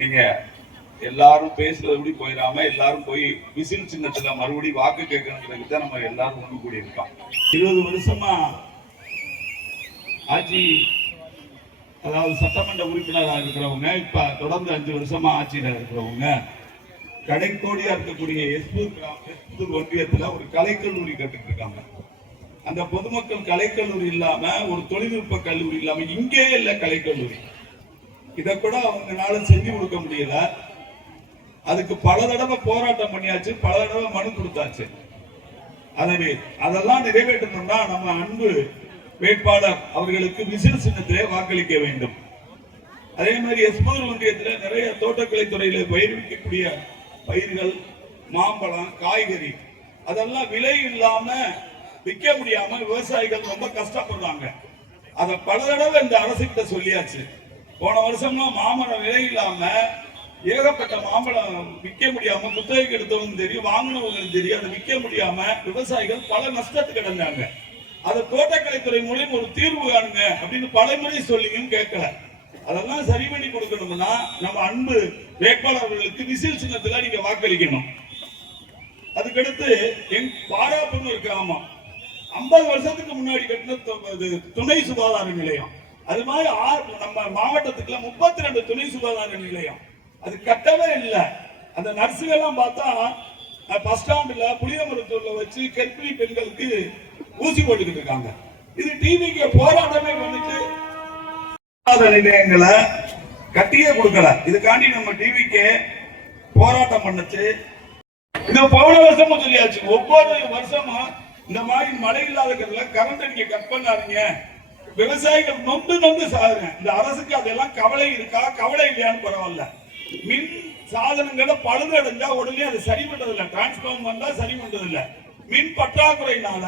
நீங்க எல்லாரும் பேசுறதுபடி போயிடாம எல்லாரும் போய் விசில் சின்னத்துல மறுபடியும் வாக்கு கேட்கணுங்கிறதுக்கு தான் நம்ம எல்லாரும் ஒண்ணு கூடி இருக்கோம். 20 வருஷமா ஆட்சி, அதாவது சட்டமன்ற உறுப்பினராக இருக்கிறவங்க, இப்ப தொடர்ந்து 5 வருஷமா ஆட்சியில இருக்கிறவங்க, கடைக்கோடியா இருக்கக்கூடிய எஸ்பூர் ஒன்றியத்துல ஒரு கலைக்கல்லூரி கட்டிட்டு இருக்காங்க. அந்த பொதுமக்கள் கலைக்கல்லூரி இல்லாம, ஒரு தொழில்நுட்ப கல்லூரி இல்லாம, இங்கே இல்ல கலைக்கல்லூரி, இத கூட அவங்களால செஞ்சு கொடுக்க முடியல. அதுக்கு பல தடவை போராட்டம் பண்ணியாச்சு, பல தடவை மனு கொடுத்தாச்சு. அதெல்லாம் நிறைவேற்றணும்னா நம்ம அன்பு வேட்பாளர் அவர்களுக்கு விசில் சின்னத்திலே வாக்களிக்க வேண்டும். அதே மாதிரி எஸ்பூர் ஒன்றியத்தில் நிறைய தோட்டக்கலை துறையில பயிர்விக்கக்கூடிய பயிர்கள், மாம்பழம், காய்கறி, அதெல்லாம் விலை இல்லாம விற்க முடியாம விவசாயிகள் ரொம்ப கஷ்டப்படுறாங்க. அத பல தடவை இந்த அரசுகிட்ட சொல்லியாச்சு. போன வருஷம்லாம் மாமரம் விலை இல்லாம ஏகப்பட்ட மாம்பழம் விற்க முடியாம, குத்தகைக்கு எடுத்தவங்க தெரியும், வாங்கினவங்களுக்கு தெரியும், அதை விற்க முடியாம விவசாயிகள் பல நஷ்டத்துக்கு அடைஞ்சாங்க. அதை தோட்டக்கலைத்துறை மூலியம் ஒரு தீர்வு காணுங்க அப்படின்னு பலமுறை சொல்லியும் கேட்கல. அதெல்லாம் சரி பண்ணி கொடுக்கணும்னா நம்ம அன்பு வேட்பாளர்களுக்கு விசில் சின்னத்துல நீங்க வாக்களிக்கணும். அதுக்கடுத்து என் பாராப்புன்னு ஒரு கிராமம் 50 வருஷத்துக்கு முன்னாடி கட்டின துணை சுகாதார நிலையம், அது மாதிரி நம்ம மாவட்டத்துக்குள்ள 32 துணை சுகாதார நிலையம் அது கட்டவே இல்லை. அந்த நர்ஸுகள்லாம் பார்த்தா பஸ் ஸ்டாண்ட்ல புளியமருத்தூர்ல வச்சு கர்ப்பிணி பெண்களுக்கு ஊசி போட்டுக்கிட்டு இருக்காங்க. இது டிவிக்கு போராட்டமே பண்ணிட்டு நிலையங்களை கட்டியே கொடுக்கல. இதுக்காண்டி நம்ம டிவிக்கு போராட்டம் பண்ணுச்சு. இது போன வருஷமும் சொல்லியாச்சு. ஒவ்வொரு வருஷமும் இந்த மாதிரி மழை இல்லாத கரண்ட் நீங்க கட் பண்ணாதீங்க, விவசாயிகள் நொந்து நொந்து சாகுங்க. இந்த அரசுக்கு அதெல்லாம் கவலை இருக்கா, கவலை இல்லையான்னு பரவாயில்ல. மின் சாதனங்களை பழுது அடைஞ்சா உடனே அது சரி பண்றது இல்லை, டிரான்ஸ்பார்மர் வந்தா சரி பண்றது இல்லை. மின் பற்றாக்குறையினால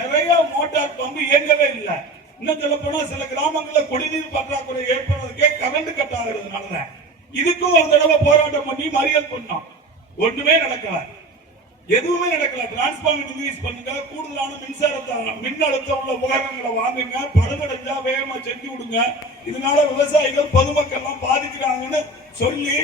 நிறைய மோட்டார் பம்பு இயங்கவே இல்லை. இன்னும் சொல்ல போனா சில கிராமங்களில் குடிநீர் பற்றாக்குறை ஏற்படுறதுக்கே கரண்ட் கட் ஆகுறதுனால இதுக்கும் ஒரு தடவை போராட்டம் பண்ணி மறியல் பண்ணோம். ஒண்ணுமே நடக்கல, எதுவுமே நடக்கல. டிரான்ஸ்பார்மர் இன்க்ரீஸ் பண்ணுங்க, கூடுதலான மின் அழுத்தம் உள்ள உபகரணங்களை வாங்குங்க, பழுதடைஞ்சா வேகமா செஞ்சு விடுங்க. இதனால விவசாயிகள் பொதுமக்கள் எல்லாம் பாதிக்கிறாங்கன்னு சொல்லி